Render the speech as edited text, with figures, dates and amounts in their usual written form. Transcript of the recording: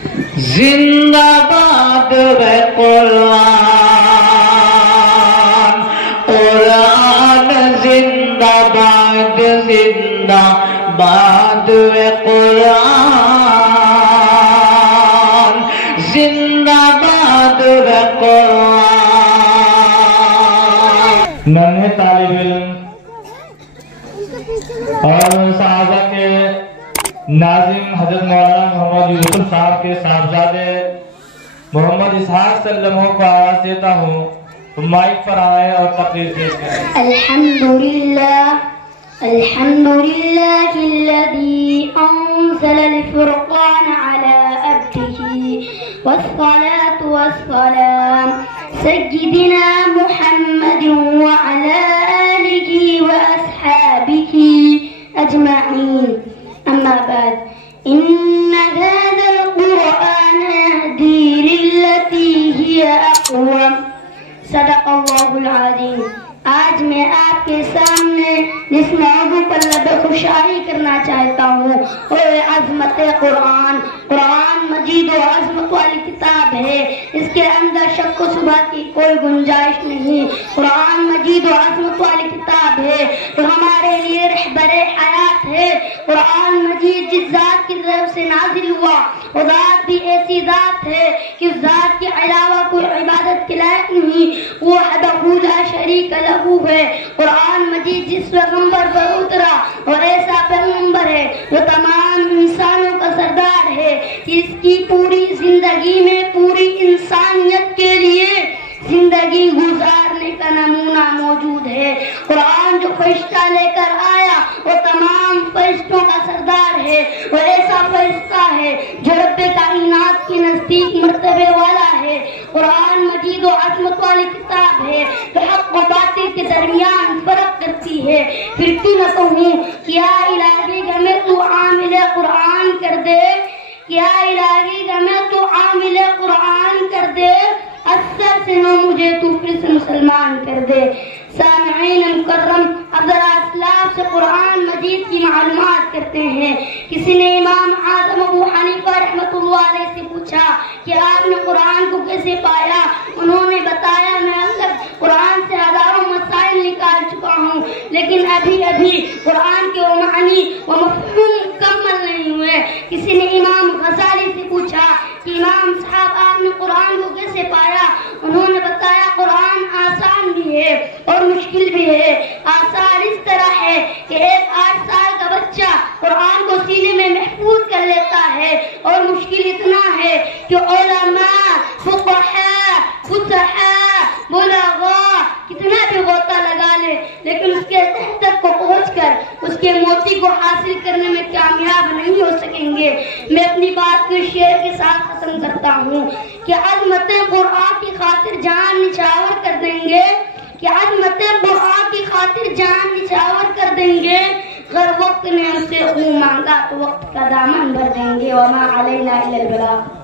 زندہ باد ہے قرآن، قرآن زندہ باد، زندہ باد ہے قرآن، زندہ باد ہے قرآن۔ ننھے طالب علم اور صحابہ کے ناظم حضرت مولانا محمد یوسف صاحب کے صاحبزادے محمد اسحاق صلی اللہ علیہ وسلم کو آواز دیتا ہوں، مائک پر آئے اور تقریر پیش کریں۔ الحمدللہ الحمدللہ الذی انزل الفرقان علی عبده والصلاة والسلام سیدنا محمد وعلى آلہ وأصحابہ اجمعین۔ اما بعد، ان هذا القرآن يهدی للتی هی اقوم۔ صدق اللہ العظیم۔ آج میں آپ کے سامنے جس موضوع پر لب خوشائی کرنا چاہتا ہوں وہ عظمت قرآن۔ قرآن مجید و عظمت والی کتاب ہے، اس کے اندر شک و شبہ کی کوئی گنجائش نہیں۔ قرآن مجید و عظمت والی کتاب ہے جو ہمارے لیے رہبر حیات ہے۔ قرآن مجید جس ذات کی طرف سے نازل ہوا وہ ذات بھی ایسی ذات ہے کہ اس ذات کے علاوہ کوئی عبادت کے لائق نہیں، وہ وحدہ لا شریک لہو ہے۔ قرآن مجید جس پیغمبر پر اترا اور ایسا پیغمبر ہے وہ تمام انسانوں کا سردار ہے، اس کی پوری زندگی میں پوری انسانیت کے لیے زندگی گزارنے کا نمونہ موجود ہے۔ قرآن جو فرشتہ لے کر آیا وہ تمام فرشتوں کا سردار ہے، وہ ایسا فرشتہ ہے جو رب کائنات کے نزدیک مرتبے والا ہے۔ قرآن مجید و عظمت والی کتاب ہے جو حق و باطل کے درمیان فرق کرتی ہے۔ پھرتی نہ کہوں کیا الہی ہمیں تو عامل قرآن کر دے، کیا الہی ہمیں تو عامل قرآن کر دے، اثر سے نہ مجھے تو پھر سے مسلمان کر دے۔ سامعین مکرم، اب ذرا اسلاف سے قرآن مجید کی معلومات کرتے ہیں۔ کسی نے امام اعظم ابو حنیفہ رحمۃ اللہ علیہ سے پوچھا کہ آپ نے قرآن کو کیسے پایا؟ انہوں نے بتایا میں اب تک قرآن سے ہزاروں مسائل نکال چکا ہوں لیکن ابھی قرآن کے وہ معنی و مفہوم مکمل نہیں ہوئے۔ کسی نے امام غزالی سے پوچھا کہ امام صاحب آپ نے قرآن کو کیسے پایا؟ انہوں نے بتایا قرآن آسان بھی ہے اور مشکل بھی ہے۔ آسان اس طرح ہے کہ ایک 8 سال کا بچہ قرآن کو سینے میں محفوظ کر لیتا ہے، اور مشکل اتنا ہے کہ علماء، فقہاء، فصحاء، بلغاء کتنا بھی غوطہ لگا لے لیکن اس کے تہ تک کو پہنچ کر اس کے موتی کو حاصل کرنے میں کامیاب نہیں ہو سکیں گے۔ میں اپنی بات کو شعر کے ساتھ ختم کرتا ہوں کہ عظمت قرآن کی خاطر جان نچھاور کر دیں گے، کہ عظمت قرآن کی خاطر جان نچھاور کر دیں گے، اگر وقت نے ہم سے خون مانگا تو وقت کا دامن بھر دیں گے۔ وما علینا الا البلاغ۔